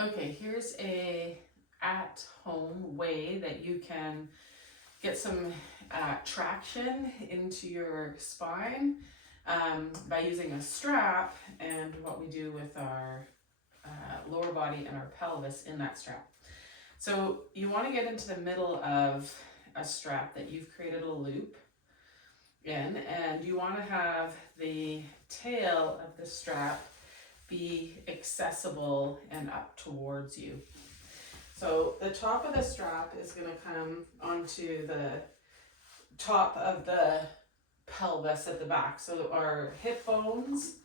Okay, here's a at-home way that you can get some traction into your spine by using a strap and what we do with our lower body and our pelvis in that strap. So you want to get into the middle of a strap that you've created a loop in, and you want to have the tail of the strap be accessible and up towards you. So the top of the strap is going to come onto the top of the pelvis at the back. So our hip bones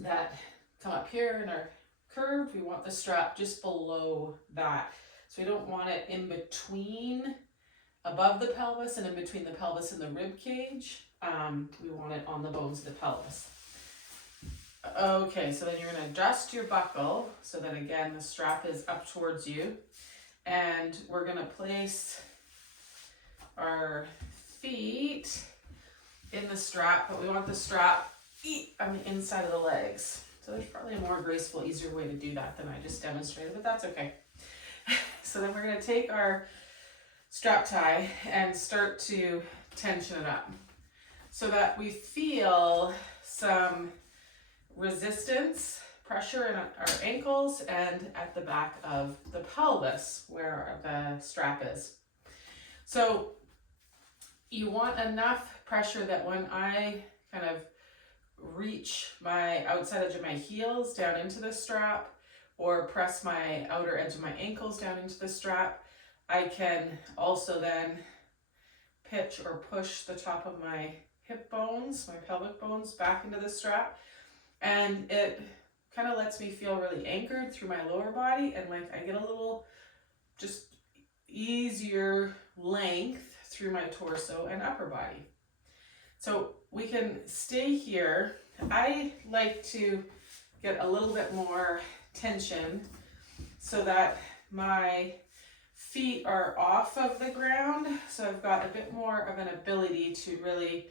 that come up here and are curved, we want the strap just below that. So we don't want it in between, above the pelvis and in between the pelvis and the rib cage. We want it on the bones of the pelvis. Okay, so then you're going to adjust your buckle so that again the strap is up towards you, and we're going to place our feet in the strap, but we want the strap on the inside of the legs. So there's probably a more graceful, easier way to do that than I just demonstrated, but that's okay. So then we're going to take our strap tie and start to tension it up so that we feel some resistance, pressure in our ankles and at the back of the pelvis where the strap is. So you want enough pressure that when I kind of reach my outside edge of my heels down into the strap or press my outer edge of my ankles down into the strap, I can also then pitch or push the top of my hip bones, my pelvic bones back into the strap. And it kind of lets me feel really anchored through my lower body, and like I get a little just easier length through my torso and upper body. So we can stay here. I like to get a little bit more tension so that my feet are off of the ground. So I've got a bit more of an ability to really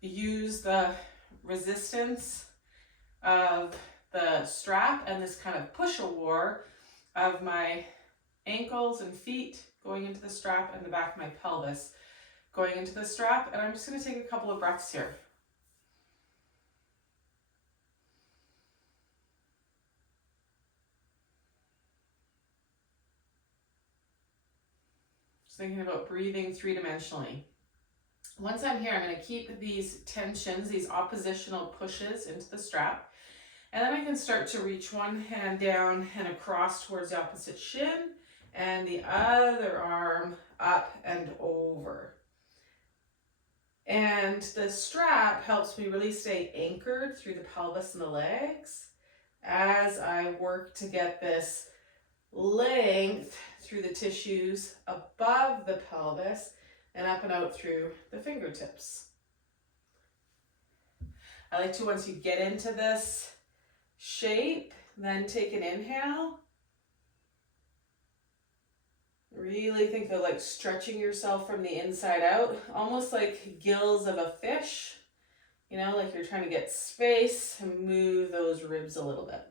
use the resistance of the strap and this kind of push-a-war of my ankles and feet going into the strap and the back of my pelvis going into the strap. And I'm just going to take a couple of breaths here. Just thinking about breathing three-dimensionally. Once I'm here, I'm going to keep these tensions, these oppositional pushes into the strap. And then I can start to reach one hand down and across towards the opposite shin and the other arm up and over. And the strap helps me really stay anchored through the pelvis and the legs as I work to get this length through the tissues above the pelvis and up and out through the fingertips. I like to, once you get into this shape, then take an inhale. Really think of like stretching yourself from the inside out, almost like gills of a fish, you know, like you're trying to get space and move those ribs a little bit.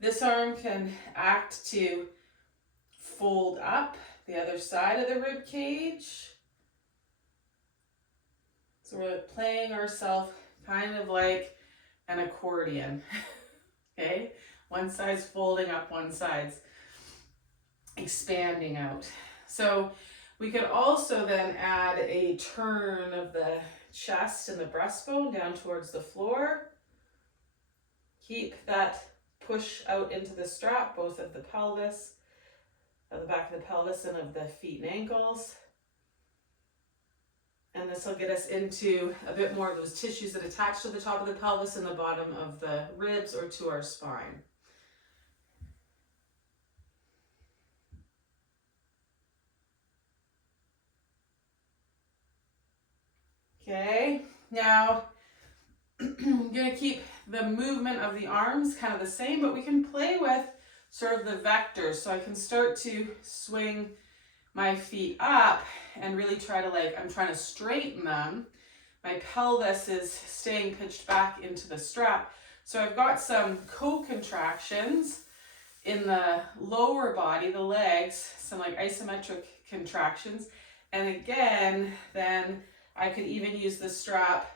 This arm can act to fold up the other side of the rib cage. So we're playing ourselves kind of like an accordion. Okay, one side's folding up, one side's expanding out. So we could also then add a turn of the chest and the breastbone down towards the floor. Keep that push out into the strap, both of the pelvis, of the back of the pelvis and of the feet and ankles. And this will get us into a bit more of those tissues that attach to the top of the pelvis and the bottom of the ribs or to our spine. Okay, now I'm going to keep the movement of the arms kind of the same, but we can play with sort of the vectors. So I can start to swing my feet up and really try to I'm trying to straighten them. My pelvis is staying pitched back into the strap. So I've got some co-contractions in the lower body, the legs, some like isometric contractions. And again, then I could even use the strap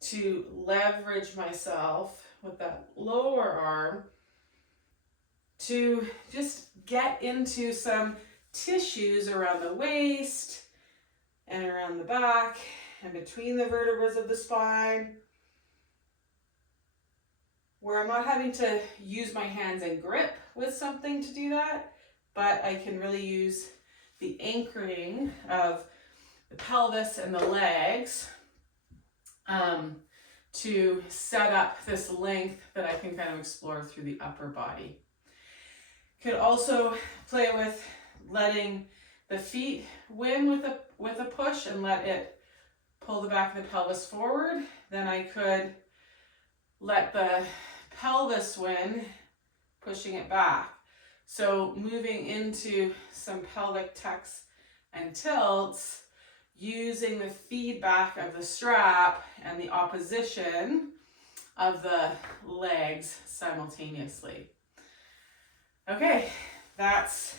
to leverage myself with that lower arm to just get into some tissues around the waist and around the back and between the vertebrae of the spine, where I'm not having to use my hands and grip with something to do that, but I can really use the anchoring of the pelvis and the legs to set up this length that I can kind of explore through the upper body. Could also play with letting the feet win with a push and let it pull the back of the pelvis forward. Then I could let the pelvis win, pushing it back. So moving into some pelvic tucks and tilts, using the feedback of the strap and the opposition of the legs simultaneously. Okay, that's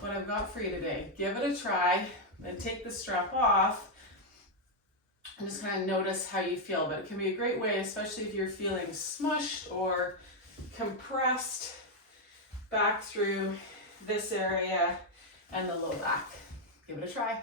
what I've got for you today. Give it a try, then take the strap off and just kind of notice how you feel. But it can be a great way, especially if you're feeling smushed or compressed back through this area and the low back. Give it a try.